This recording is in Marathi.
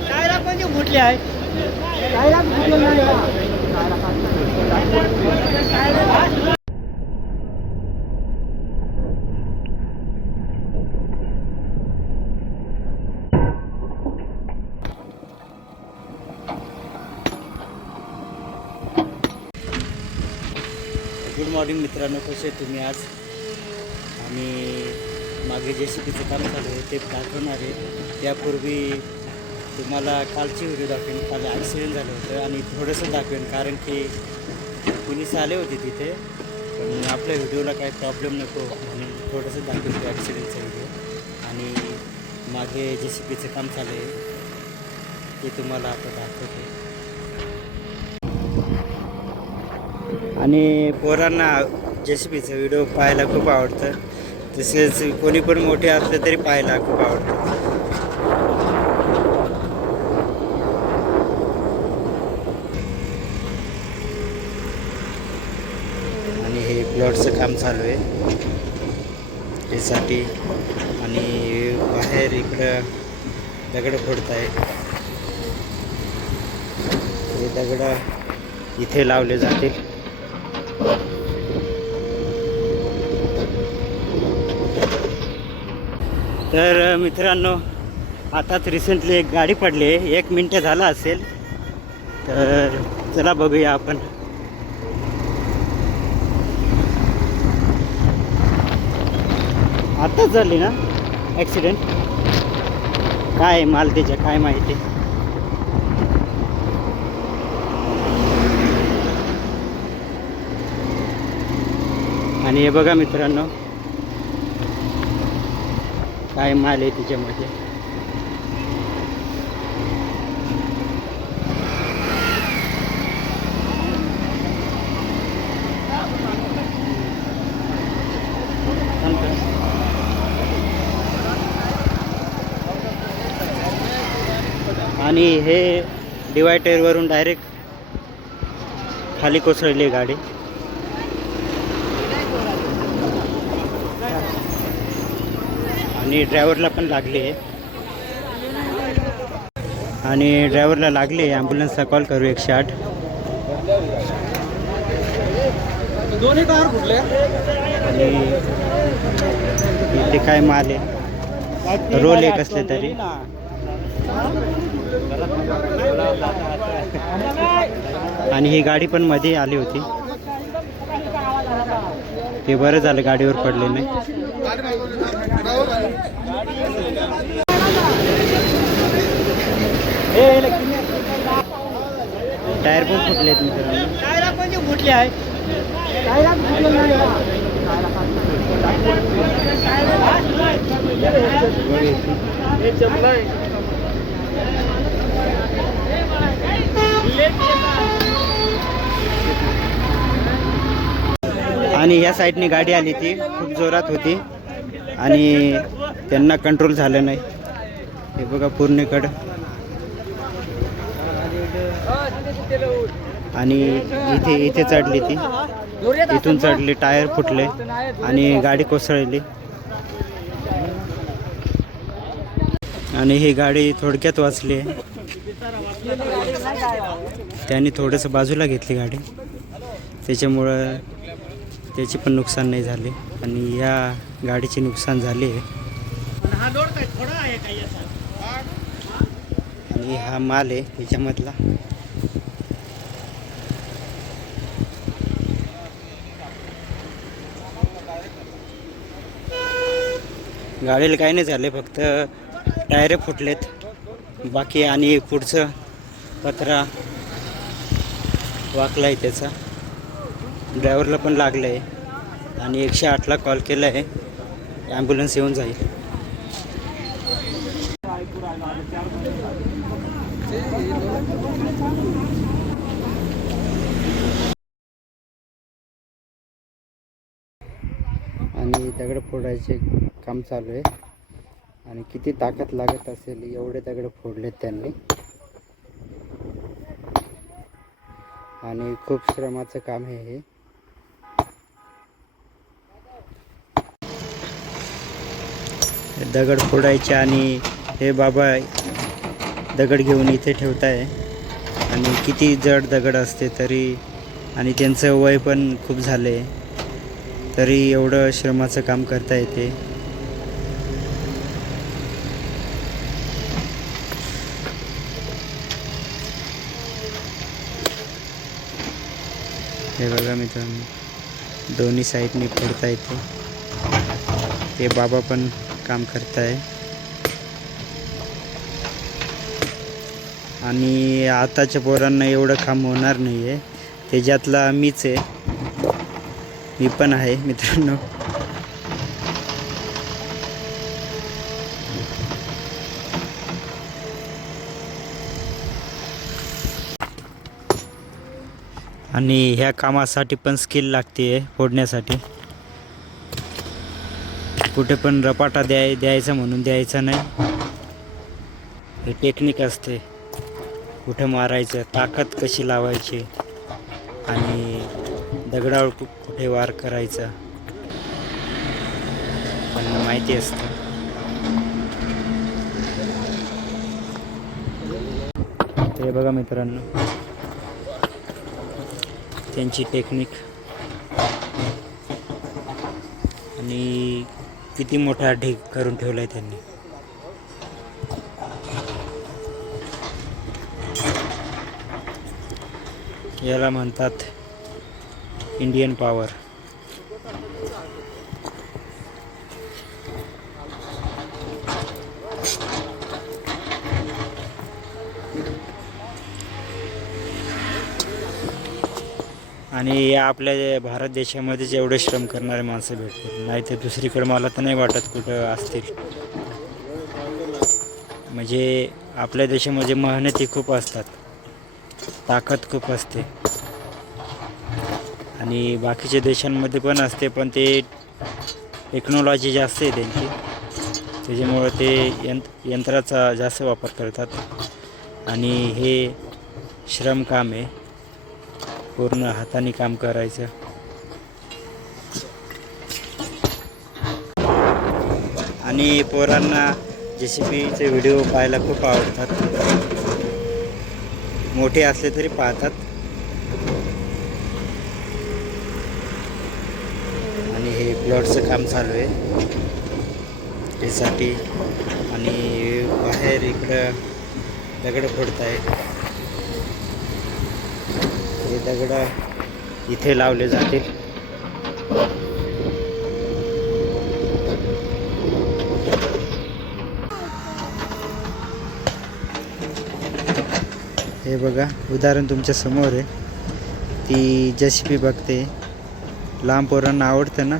टायरा पण फुटले आहे टायरा फुटले नाही गुड मॉर्निंग मित्रांनो कसे आहे तुम्ही आज आणि मागे जे सी पीचं काम चालू आहे ते दाखवणार आहे. त्यापूर्वी तुम्हाला कालची व्हिडिओ दाखवेन. काल ॲक्सिडेंट झालं होतं आणि थोडंसं दाखवेन कारण की पोलीस आले होते तिथे. पण आपल्या व्हिडिओला काही प्रॉब्लेम नको म्हणून थोडंसं दाखवेन तो ॲक्सिडेंटचा व्हिडिओ. आणि मागे जे सी पीचं काम चालू आहे ते तुम्हाला आता दाखवते. आणि पोरांना जे सी पीचं व्हिडिओ पाहायला खूप आवडतं. तसेच कोणी पण मोठे असले तरी पाहायला खूप आवडतं. आणि हे प्लॉटचं काम चालू आहे. त्यासाठी आणि बाहेर इकडं दगड फोडत आहे हे दगड इथे लावले जातील. तर मित्रांनो आताच रिसेंटली एक गाडी पडली आहे. एक मिनटं झाला असेल. तर चला बघूया आपण. आताच झाली ना? ॲक्सिडेंट काय आहे मालतीच्या काय माहिती? आणि हे बघा मित्रांनो काय माल आहे तिच्यामध्ये? आणि हे डिवायडरवरून डायरेक्ट खाली कोसळली आहे गाडी. आणि ड्रायव्हरला पण लागली आणि ड्रायव्हरला लागली ॲम्ब्युलन्सला कॉल करू एकशे आठ दोन्ही टायर फुटले आणि इथे काय माल आहे? रोल आहे कसले तरी. आणि ही गाडी पण मध्ये आली होती. ते बरं झालं गाडीवर पडले नाही. टायर पण फुटले आहेत मित्रांनो. टायरा पण फुटले आहे टायरा फुटले नाही. आणि या साईडने गाडी आली ती. खूप जोरात होती. आणि त्यांना कंट्रोल झालं नाही. हे बघा पूर्णेकडं. आणि इथे इथे चढली ती. इथून चढली टायर फुटले आणि गाडी कोसळली. आणि ही गाडी थोडक्यात वाचली आहे. त्यांनी थोडंसं बाजूला घेतली गाडी. त्याच्यामुळं त्याची पण नुकसान नाही झाले. आणि या गाडीचे नुकसान झाले आहे. आणि हा माल आहे याच्यामधला. गाडीला काही नाही झाले फक्त टायर फुटलेत. बाकी आणि पुढचं पत्रा वाकला आहे त्याचा. ड्रायव्हरला पण लागलं आहे आणि एकशे आठला कॉल केला आहे ॲम्ब्युलन्स येऊन जाईल. आणि दगड फोडायचे काम चालू आहे. आणि किती ताकद लागत असेल एवढे दगड फोडलेत त्यांनी. आणि खूप श्रमाचं काम आहे हे. दगड फोडायचे आणि हे बाबा दगड घेऊन इथे ठेवताय. आणि किती जड दगड असते तरी आणि त्यांचं वय पण खूप झाले तरी एवढं श्रमाचं काम करता येते. हे बघा मित्रांनो दोन्ही साईडनी फोडता येते. ते बाबा पण काम करताय. आणि आताच्या पोरांना एवढं काम होणार नाही आहे त्याच्यातला मीच आहे. मी पण आहे मित्रांनो. आणि ह्या कामासाठी पण स्किल लागते फोडण्यासाठी. कुठे पण रपाटा द्याय द्यायचा म्हणून द्यायचा नाही. हे टेक्निक असते. कुठे मारायचं ताकद कशी लावायची आणि दगडावर कुठे वार करायचा पण माहिती असतं. ते बघा मित्रांनो. त्यांची टेक्निक आणि किती मोठा ढीग करून ठेवला आहे त्यांनी. याला म्हणतात इंडियन पॉवर आणि या आपल्या भारत देशामध्येच एवढे श्रम करणारे माणसं भेटतील नाही तर दुसरीकडे मला तर नाही वाटत कुठं असतील. म्हणजे आपल्या देशामध्ये मेहनती खूप असतात ताकद खूप असते. आणि बाकीच्या देशांमध्ये पण असते पण ते टेक्नॉलॉजी जास्त आहे त्यांची. त्याच्यामुळं ते यंत यंत्राचा जास्त वापर करतात. आणि हे श्रम काम आहे. पूर्ण हाताने काम करायचं. आणि पोरांना जे सी पीचे व्हिडिओ पाहायला खूप आवडतात. मोठे असले तरी पाहतात. आणि हे प्लॉटचं काम चालू आहे. त्यासाठी आणि बाहेर इकडं दगड फोडत आहे हे दगड इथे लावले जातील. हे बघा उदाहरण तुमच्यासमोर आहे. ती जशी बी बघते लांब पोरांना आवडतं ना?